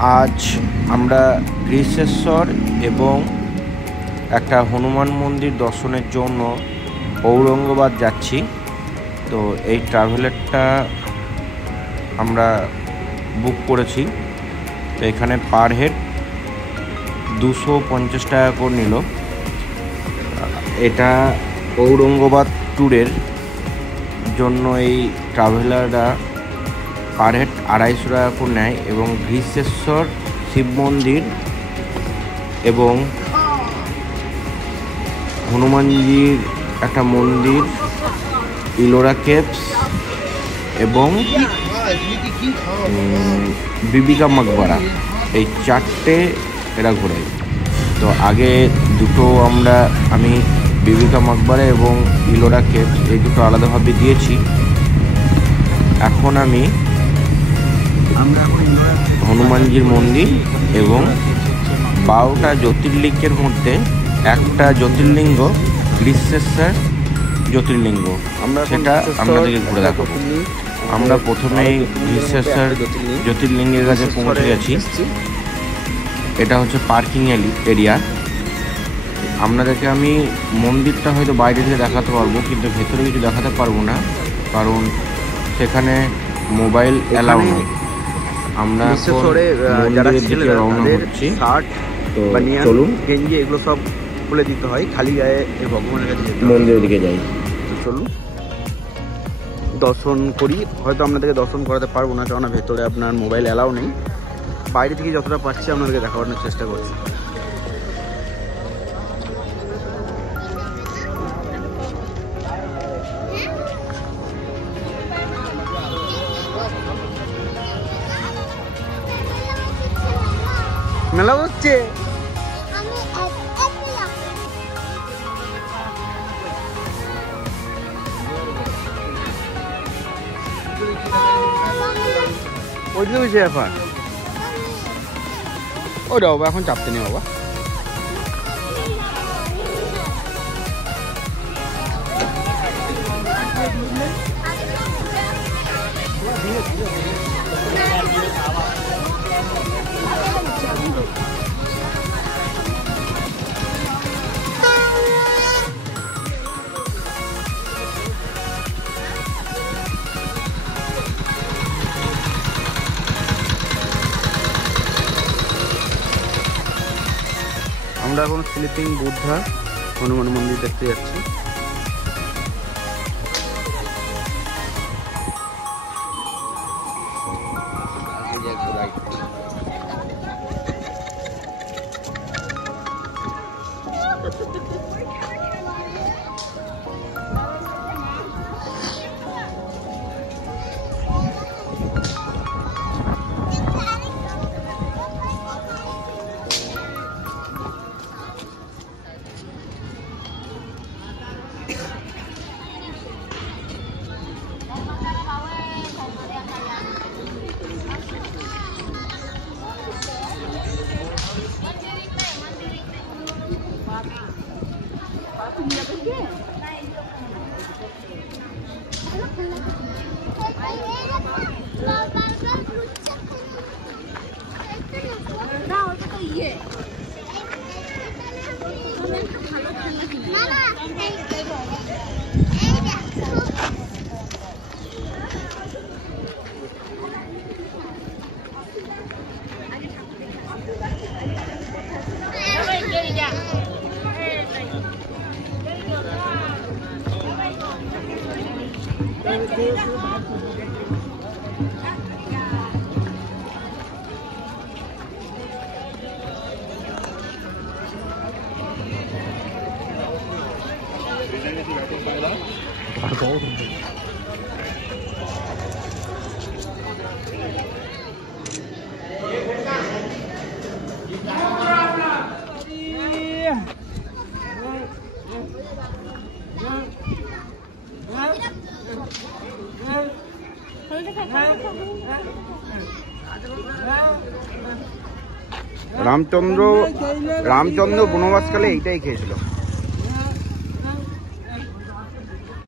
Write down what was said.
আজ আমরা গ্রীষ্মেশ্বর এবং একটা হনুমান মন্দির দর্শনের জন্য ঔরঙ্গাবাদ যাচ্ছি। তো এই ট্রাভেলারটা আমরা বুক করেছি। তো এখানে পার হেড 250 টাকা করে নিল। এটা ঔরঙ্গাবাদ ট্যুরের জন্য এই ট্রাভেলাররা পার হেড 250 টাকা করে নেয় এবং গ্রীষ্মেশ্বর শিব মন্দির এবং হনুমানজির একটা মন্দির, ইলোরা কেভস এবং বিবিকা মাকবারা, এই চারটে এরা ঘোরে। তো আগে দুটো আমি বিবিকা মাকবারা এবং ইলোরা কেভস এই দুটো আলাদাভাবে দিয়েছি। এখন আমি হনুমানজির মন্দির এবং 12টা জ্যোতির্লিঙ্গের মধ্যে একটা জ্যোতির্লিঙ্গ গ্রীষ্মেশ্বর জ্যোতির্লিঙ্গ, সেটা আপনাদেরকে ঘুরে দেখাবো। আমরা প্রথমেই গ্রীষ্মেশ্বর জ্যোতির্লিঙ্গের কাছে পৌঁছে গেছি। এটা হচ্ছে পার্কিং এরিয়া। আপনাদেরকে আমি মন্দিরটা হয়তো বাইরে থেকে দেখাতে পারবো, কিন্তু ভেতরে কিছু দেখাতে পারবো না, কারণ সেখানে মোবাইল অ্যালাউ নেই। আমরা মন্দিরের দিকে রওনা হচ্ছি। তো চলুন, গেঞ্জি এগুলো সব খুলে দিতে হয়, খালি গায়ে ভগবানের কাছে মন্দিরের দিকে যাই। চলুন দর্শন করি। হয়তো আপনাদেরকে দর্শন করাতে পারবো না, কারণ ভেতরে আপনার মোবাইল অ্যালাউ নেই। বাইরে থেকে যতটা পারছি আপনাদেরকে দেখানোর চেষ্টা করছি। মেলা হচ্ছে ওইদিকে বুঝছে ব্যাপার। ওটা বাবা এখন চাপতে নেই বাবা। আমরা এখন স্লিপিং বুদ্ধা হনুমান মন্দির দেখতে যাচ্ছি। রামচন্দ্র বনবাসকালে এইটাই খেয়েছিল।